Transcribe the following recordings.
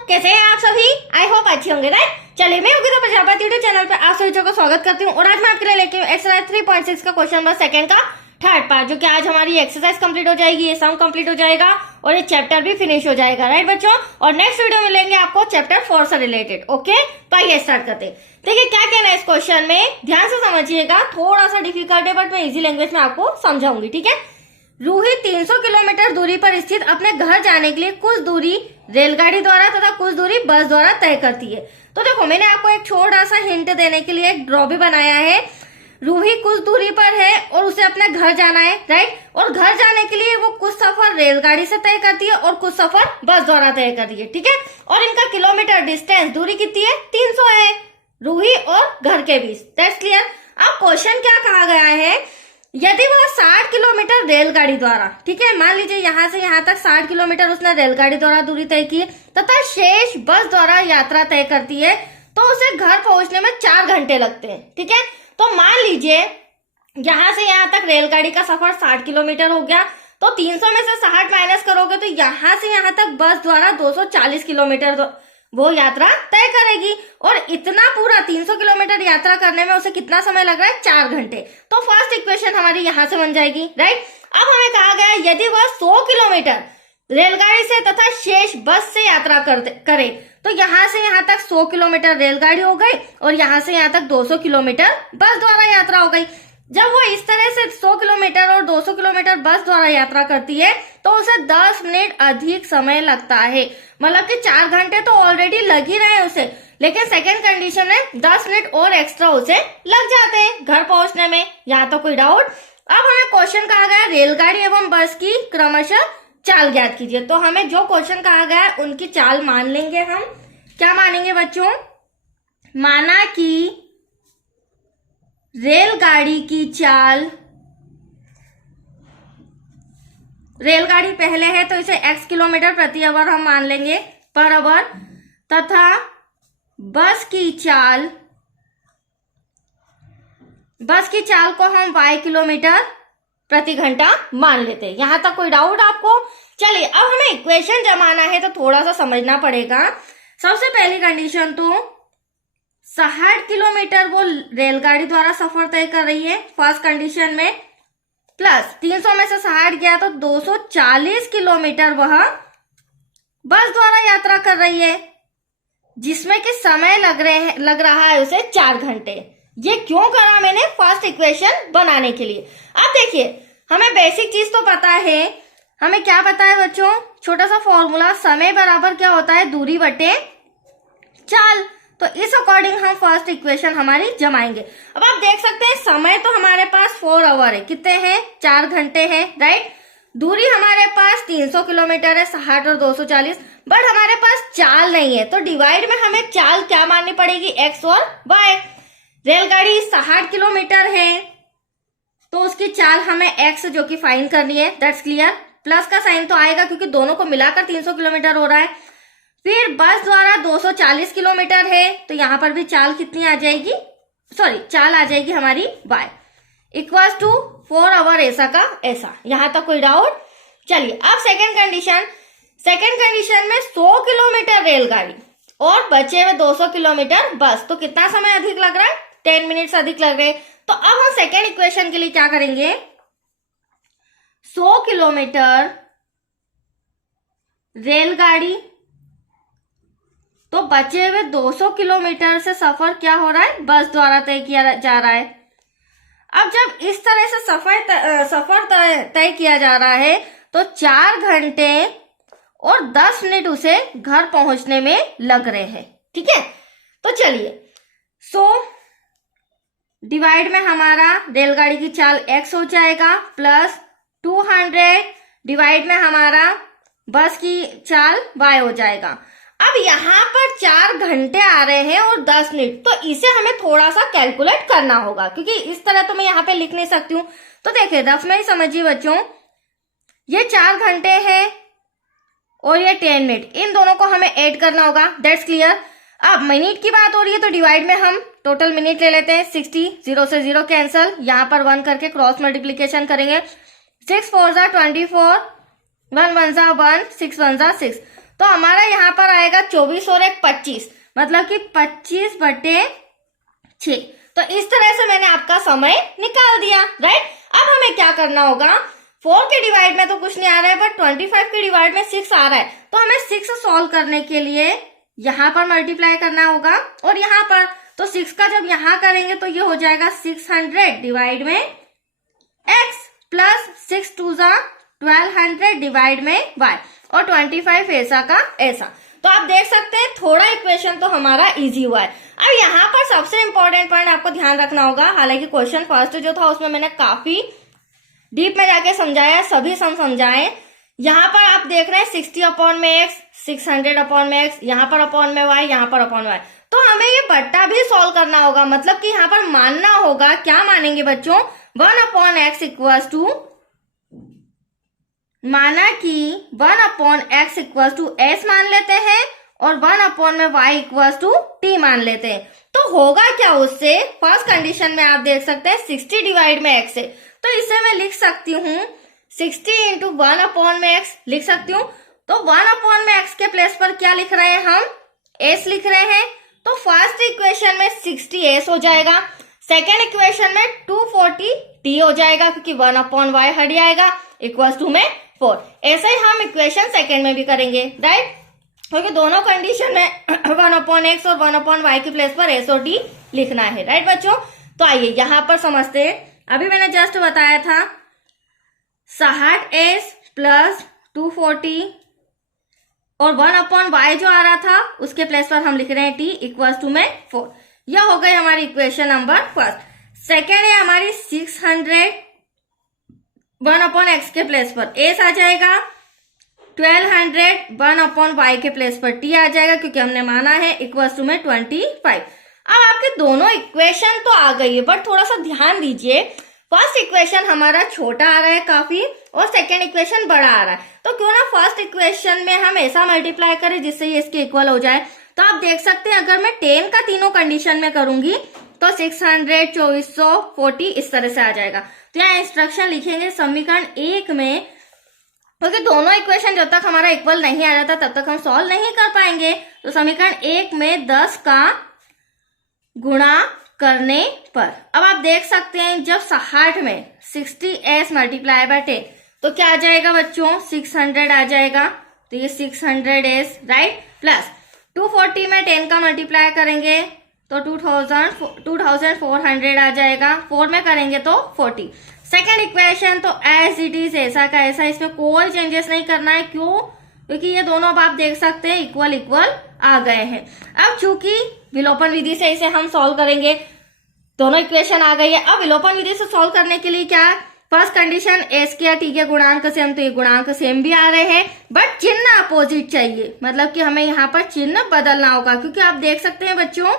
कैसे हैं आप सभी? आई होप अच्छे होंगे, राइट? चलिए, मैं योगिता प्रजापति यूट्यूब चैनल पे आप सभी को स्वागत करती हूँ। और आज मैं आपके लिए लेके एक्सरसाइज 3.6 का क्वेश्चन नंबर सेकंड का थर्ड पार्ट, जो कि आज हमारी एक्सरसाइज कंप्लीट हो जाएगी, ये सम कंप्लीट हो जाएगा और ये चैप्टर भी फिनिश हो जाएगा, राइट बच्चों? और नेक्स्ट वीडियो में लेंगे आपको चैप्टर 4 से रिलेटेड। ओके, तो आइए स्टार्ट करते हैं। देखिए क्या कहना है इस क्वेश्चन में, ध्यान से समझिएगा। थोड़ा सा डिफिकल्ट है बट मैं इजी लैंग्वेज में आपको समझाऊंगी, ठीक है? रूही 300 किलोमीटर दूरी पर स्थित अपने घर जाने के लिए कुछ दूरी रेलगाड़ी द्वारा तथा कुछ दूरी बस द्वारा तय करती है। तो देखो, मैंने आपको एक छोटा सा हिंट देने के लिए एक ड्रॉ भी बनाया है। रूही कुछ दूरी पर है और उसे अपने घर जाना है, राइट? और घर जाने के लिए वो कुछ सफर रेलगाड़ी से तय करती है और कुछ सफर बस द्वारा तय करती है, ठीक है? और इनका किलोमीटर डिस्टेंस, दूरी कितनी है? 300 है, रूही और घर के बीच। That's clear. अब क्वेश्चन क्या कहा गया है, यदि वह 60 किलोमीटर रेलगाड़ी द्वारा, ठीक है, मान लीजिए यहां से यहां तक 60 किलोमीटर उसने रेलगाड़ी द्वारा दूरी तय की तथा शेष बस द्वारा यात्रा तय करती है, तो उसे घर पहुंचने में 4 घंटे लगते हैं, ठीक है? तो मान लीजिए यहां से यहां तक रेलगाड़ी का सफर 60 किलोमीटर हो गया, तो 300 में से 60 माइनस करोगे तो यहां से यहां तक बस द्वारा 240 किलोमीटर वो यात्रा तय करेगी। और इतना पूरा 300 किलोमीटर यात्रा करने में उसे कितना समय लग रहा है? 4 घंटे। तो फर्स्ट इक्वेशन हमारी यहां से बन जाएगी, राइट? अब हमें कहा गया यदि वह 100 किलोमीटर रेलगाड़ी से तथा शेष बस से यात्रा करे, तो यहां से यहां तक 100 किलोमीटर रेलगाड़ी हो गई और यहां से यहां तक 200 किलोमीटर बस द्वारा यात्रा हो गई। जब वो इस तरह से 100 किलोमीटर और 200 किलोमीटर बस द्वारा यात्रा करती है तो उसे 10 मिनट अधिक समय लगता है। मतलब कि 4 घंटे तो ऑलरेडी लग ही रहे हैं उसे, लेकिन सेकेंड कंडीशन में 10 मिनट और एक्स्ट्रा उसे लग जाते हैं घर पहुंचने में। यहाँ तो कोई डाउट? अब हमें क्वेश्चन कहा गया रेलगाड़ी एवं बस की क्रमशः चाल ज्ञात कीजिए। तो हमें जो क्वेश्चन कहा गया है उनकी चाल मान लेंगे हम। क्या मानेंगे बच्चों? माना कि रेलगाड़ी की चाल, रेलगाड़ी पहले है तो इसे x किलोमीटर प्रति आवर हम मान लेंगे पर आवर, तथा बस की चाल को हम y किलोमीटर प्रति घंटा मान लेते हैं। यहां तक कोई डाउट आपको? चलिए, अब हमें इक्वेशन जमाना है तो थोड़ा सा समझना पड़ेगा। सबसे पहली कंडीशन तो 60 किलोमीटर वो रेलगाड़ी द्वारा सफर तय कर रही है फर्स्ट कंडीशन में, प्लस 300 में से 60 गया तो 240 किलोमीटर वह बस द्वारा यात्रा कर रही है, जिसमें कि समय लग रहा है उसे 4 घंटे। ये क्यों करा मैंने? फर्स्ट इक्वेशन बनाने के लिए। अब देखिए, हमें बेसिक चीज तो पता है। हमें क्या पता है बच्चों? छोटा सा फॉर्मूला, समय बराबर क्या होता है? दूरी बटे चाल। तो इस अकॉर्डिंग हम फर्स्ट इक्वेशन हमारी जमाएंगे। अब आप देख सकते हैं समय तो हमारे पास 4 आवर है, कितने हैं? 4 घंटे हैं, राइट? दूरी हमारे पास 300 किलोमीटर है, 60 और 240, बट हमारे पास चाल नहीं है। तो डिवाइड में हमें चाल क्या माननी पड़ेगी? x और y। रेलगाड़ी 60 किलोमीटर है तो उसकी चाल हमें x जो कि फाइंड करनी है, दैट्स क्लियर। प्लस का साइन तो आएगा क्योंकि दोनों को मिलाकर 300 किलोमीटर हो रहा है। फिर बस द्वारा 240 किलोमीटर है तो यहां पर भी चाल कितनी आ जाएगी? चाल आ जाएगी हमारी y इक्वल्स टू 4 आवर ऐसा का ऐसा। यहां तक कोई डाउट? चलिए, अब सेकेंड कंडीशन में 100 किलोमीटर रेलगाड़ी और बचे हुए 200 किलोमीटर बस, तो कितना समय अधिक लग रहा है? 10 मिनट्स अधिक लग रहे हैं। तो अब हम सेकेंड इक्वेशन के लिए क्या करेंगे? 100 किलोमीटर रेलगाड़ी तो बचे हुए 200 किलोमीटर से सफर क्या हो रहा है? बस द्वारा तय किया जा रहा है। अब जब इस तरह से सफर तय किया जा रहा है तो 4 घंटे और 10 मिनट उसे घर पहुंचने में लग रहे हैं, ठीक है? तो चलिए, 100 डिवाइड में हमारा रेलगाड़ी की चाल x हो जाएगा, प्लस 200 डिवाइड में हमारा बस की चाल y हो जाएगा। अब यहाँ पर 4 घंटे आ रहे हैं और 10 मिनट, तो इसे हमें थोड़ा सा कैलकुलेट करना होगा क्योंकि इस तरह तो मैं यहाँ पे लिख नहीं सकती हूँ। तो देखिए, रफ में ही समझिए बच्चों, ये 4 घंटे है और ये 10 मिनट, इन दोनों को हमें ऐड करना होगा, दैट्स क्लियर। अब मिनट की बात हो रही है तो डिवाइड में हम टोटल मिनट ले लेते हैं। 60, 0 से 0 कैंसल, यहाँ पर 1 करके क्रॉस मल्टीप्लीकेशन करेंगे। 6 4 जा 24, 1 1 जा 1, 6 1 जा 6। तो हमारा यहाँ पर आएगा 24 और 1 25, मतलब कि 25/6। तो इस तरह से मैंने आपका समय निकाल दिया, राइट। अब हमें क्या करना होगा, 4 के डिवाइड में तो कुछ नहीं आ रहा है, बट 25 के डिवाइड में 6 आ रहा है। तो हमें 6 सॉल्व करने के लिए यहाँ पर मल्टीप्लाई करना होगा और यहाँ पर। तो 6 का जब यहाँ करेंगे तो ये हो जाएगा 600 डिवाइड में x प्लस 6 2 जा 1200 डिवाइड में y और 25 ऐसा का ऐसा। तो आप देख सकते हैं थोड़ा इक्वेशन तो हमारा इजी हुआ है। अब यहाँ पर सबसे इंपॉर्टेंट पॉइंट आपको ध्यान रखना होगा, हालांकि क्वेश्चन फर्स्ट जो था उसमें मैंने काफी डीप में जाके समझाया, सभी सम समझाए। यहाँ पर आप देख रहे हैं 60/x, 600/x, यहाँ पर अपॉन में y, यहाँ पर अपॉन y। तो हमें ये बट्टा भी सॉल्व करना होगा, मतलब कि यहाँ पर मानना होगा, क्या मानेंगे बच्चों, 1/x इक्वल्स टू, माना कि 1/x इक्वल्स टू s मान लेते हैं और 1/y इक्वल्स टू t मान लेते हैं। तो होगा क्या उससे, फर्स्ट कंडीशन में आप देख सकते हैं 60 डिवाइड में x है, तो इसे मैं लिख सकती हूँ 60 इंटू 1/x लिख सकती हूँ। तो 1/x के प्लेस पर क्या लिख रहे हैं हम, s लिख रहे हैं। तो फर्स्ट इक्वेशन में 60s हो जाएगा, सेकेंड इक्वेशन में 240t हो जाएगा, क्योंकि 1/y हट जाएगा, इक्वल्स टू में 4। ऐसे ही हम इक्वेशन सेकेंड में भी करेंगे, राइट, क्योंकि दोनों कंडीशन में 1/x और 1/y के प्लेस पर s और t लिखना है, राइट बच्चों। तो आइए यहाँ पर समझते हैं। अभी मैंने जस्ट बताया था 60s प्लस 240 और 1/y जो आ रहा था उसके प्लेस पर हम लिख रहे हैं t इक्वल्स टू में 4। यह हो गई हमारी इक्वेशन नंबर फर्स्ट। सेकेंड है हमारी 600, 1/x के प्लेस पर s आ जाएगा, 1200 1/y के प्लेस पर t आ जाएगा, क्योंकि हमने माना है, इक्वल्स टू में 25। अब आपके दोनों इक्वेशन तो आ गई है, बट थोड़ा सा ध्यान दीजिए, फर्स्ट इक्वेशन हमारा छोटा आ रहा है काफी और सेकेंड इक्वेशन बड़ा आ रहा है। तो क्यों ना फर्स्ट इक्वेशन में हम ऐसा मल्टीप्लाई करें जिससे ये इसके इक्वल हो जाए। तो आप देख सकते हैं अगर मैं 10 का तीनों कंडीशन में करूंगी तो 600, 2440 इस तरह से आ जाएगा। तो यहाँ इंस्ट्रक्शन लिखेंगे समीकरण 1 में, क्योंकि दोनों इक्वेशन जब तक हमारा इक्वल नहीं आ जाता तब तक हम सॉल्व नहीं कर पाएंगे। तो समीकरण 1 में 10 का गुणा करने पर, अब आप देख सकते हैं जब 60 में 60s मल्टीप्लाई बाय 10 तो क्या आ जाएगा बच्चों, 600 आ जाएगा। तो ये 600s, राइट, प्लस 240 में 10 का मल्टीप्लाई करेंगे तो 2400 आ जाएगा, 4 में करेंगे तो 40। सेकेंड इक्वेशन तो एज इट इज ऐसा का ऐसा, इसमें कोई चेंजेस नहीं करना है। क्यों, क्योंकि ये दोनों अब आप देख सकते हैं इक्वल इक्वल आ गए हैं। अब चूंकि विलोपन विधि से इसे हम सॉल्व करेंगे, दोनों इक्वेशन आ गई है। अब विलोपन विधि से सॉल्व करने के लिए क्या, फर्स्ट कंडीशन s के या t के गुणांक सेम, तो ये गुणांक सेम भी आ रहे हैं, बट चिन्ह अपोजिट चाहिए, मतलब कि हमें यहाँ पर चिन्ह बदलना होगा, क्योंकि आप देख सकते हैं बच्चों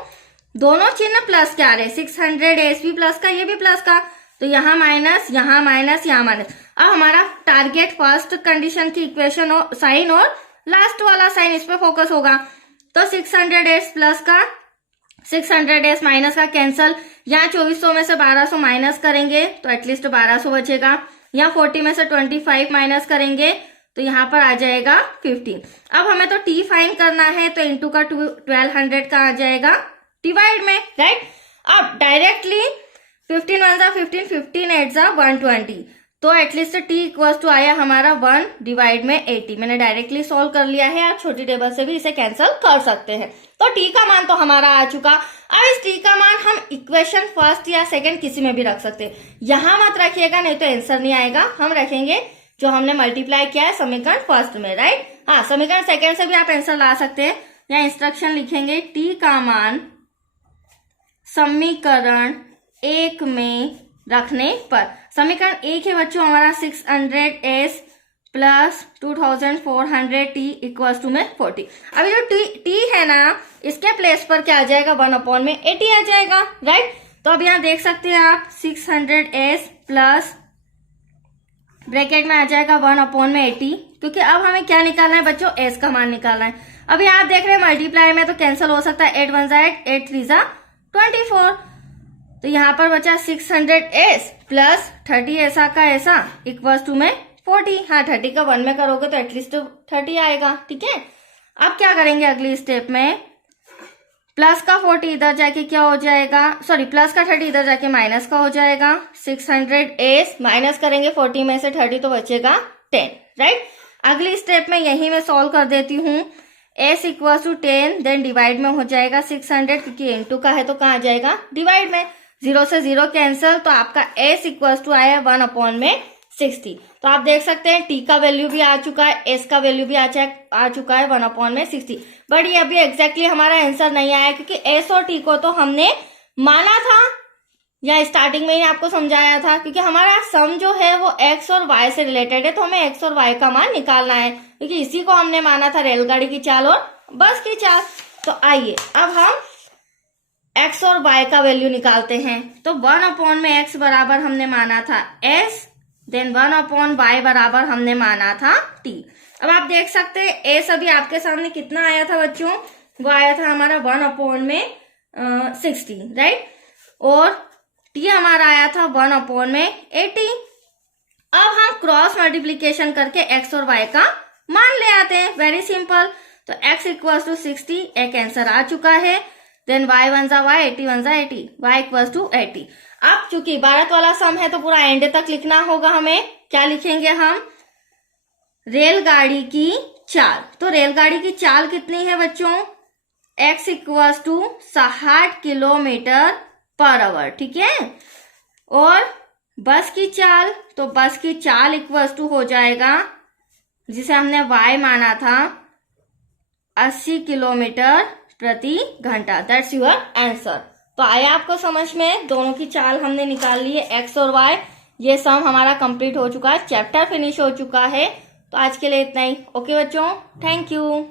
दोनों चिन्ह प्लस के आ रहे हैं, 600s भी प्लस का, ये भी प्लस का, तो यहाँ माइनस, यहाँ माइनस, यहाँ माइनस। अब हमारा टारगेट फर्स्ट कंडीशन की इक्वेशन और साइन और लास्ट वाला साइन, इस पे फोकस होगा। तो 600s प्लस का 600s माइनस का कैंसल, यहाँ 2400 में से 1200 माइनस करेंगे तो एटलीस्ट 1200 बचेगा, यहाँ 40 में से 25 माइनस करेंगे तो यहाँ पर आ जाएगा 15। अब हमें तो t फाइंड करना है, तो इंटू का 1200 का आ जाएगा डिवाइड में, राइट। अब डायरेक्टली 15 1 जा 15, 15 8 जा 120, तो एटलीस्ट t इक्वल्स टू आया हमारा 1 डिवाइड में 80। मैंने डायरेक्टली सॉल्व कर लिया है, आप छोटी टेबल से भी इसे कैंसिल कर सकते हैं। तो t का मान तो हमारा आ चुका। अब इस t का मान हम इक्वेशन फर्स्ट या सेकंड किसी में भी रख सकते हैं, यहां मत रखिएगा नहीं तो आंसर नहीं आएगा। हम रखेंगे जो हमने मल्टीप्लाई किया है समीकरण फर्स्ट में, राइट। हाँ, समीकरण सेकंड से भी आप आंसर ला सकते हैं। यहाँ इंस्ट्रक्शन लिखेंगे t का मान समीकरण 1 में रखने पर। समीकरण 1 है बच्चों हमारा 600s plus 2400t equals to में 40। अभी जो t है ना, इसके प्लेस पर क्या आ जाएगा, 1/80 आ जाएगा, राइट। तो अब यहाँ देख सकते हैं आप 600s प्लस ब्रैकेट में आ जाएगा 1/80, क्योंकि अब हमें क्या निकालना है बच्चों, s का मान निकालना है। अभी आप देख रहे हैं मल्टीप्लाई में तो कैंसिल हो सकता है, 8 1 जा 8, 8 3 जा 24, तो यहाँ पर बचा 600s प्लस 30 ऐसा का ऐसा इक्वल्स टू में 40। हाँ, 30 का 1 में करोगे तो एटलीस्ट 30 आएगा, ठीक है। अब क्या करेंगे अगली स्टेप में, प्लस का 40 इधर जाके क्या हो जाएगा, सॉरी प्लस का 30 इधर जाके माइनस का हो जाएगा 600 माइनस करेंगे 40 में से 30 तो बचेगा 10, राइट। अगली स्टेप में यही मैं सॉल्व कर देती हूँ। s equal to 10 then divide में हो जाएगा 600 क्योंकि इनटू का है तो कहाँ आ जाएगा डिवाइड में, 0 से 0 कैंसिल, तो आपका s इक्वल टू आया 1/60। तो आप देख सकते हैं t का वैल्यू भी आ चुका है, s का वैल्यू भी आ चुका है 1/60। बट ये अभी एग्जैक्टली हमारा आंसर नहीं आया क्योंकि s और t को तो हमने माना था या स्टार्टिंग में ही आपको समझाया था, क्योंकि हमारा सम जो है वो x और y से रिलेटेड है, तो हमें x और y का मान निकालना है क्योंकि इसी को हमने माना था रेलगाड़ी की चाल और बस की चाल। तो आइए अब हम x और y का वैल्यू निकालते हैं। तो 1/x बराबर हमने माना था s, देन 1/y बराबर हमने माना था t। अब आप देख सकते हैं s अभी आपके सामने कितना आया था बच्चों, वो आया था हमारा 1/60, राइट, और t हमारा आया था 1/80। अब हम क्रॉस मल्टीप्लीकेशन करके x और y का मान ले आते हैं, वेरी सिंपल। तो x इक्वल टू 60 एक आंसर आ चुका है, देन y 1 जा y, 80 1 जा 80, y इक्वल टू 80। अब चूंकि भारत वाला सम है तो पूरा एंड तक लिखना होगा हमें। क्या लिखेंगे हम, रेलगाड़ी की चाल। तो रेलगाड़ी की चाल कितनी है बच्चों, x equal to 60 kilometre per hour, ठीक है। और बस की चाल, तो बस की चाल इक्वल टू हो जाएगा, जिसे हमने y माना था, 80 किलोमीटर प्रति घंटा। That's your answer. तो आया आपको समझ में, दोनों की चाल हमने निकाल ली है x और y। ये सम हमारा कंप्लीट हो चुका है, चैप्टर फिनिश हो चुका है। तो आज के लिए इतना ही। ओके बच्चों, थैंक यू।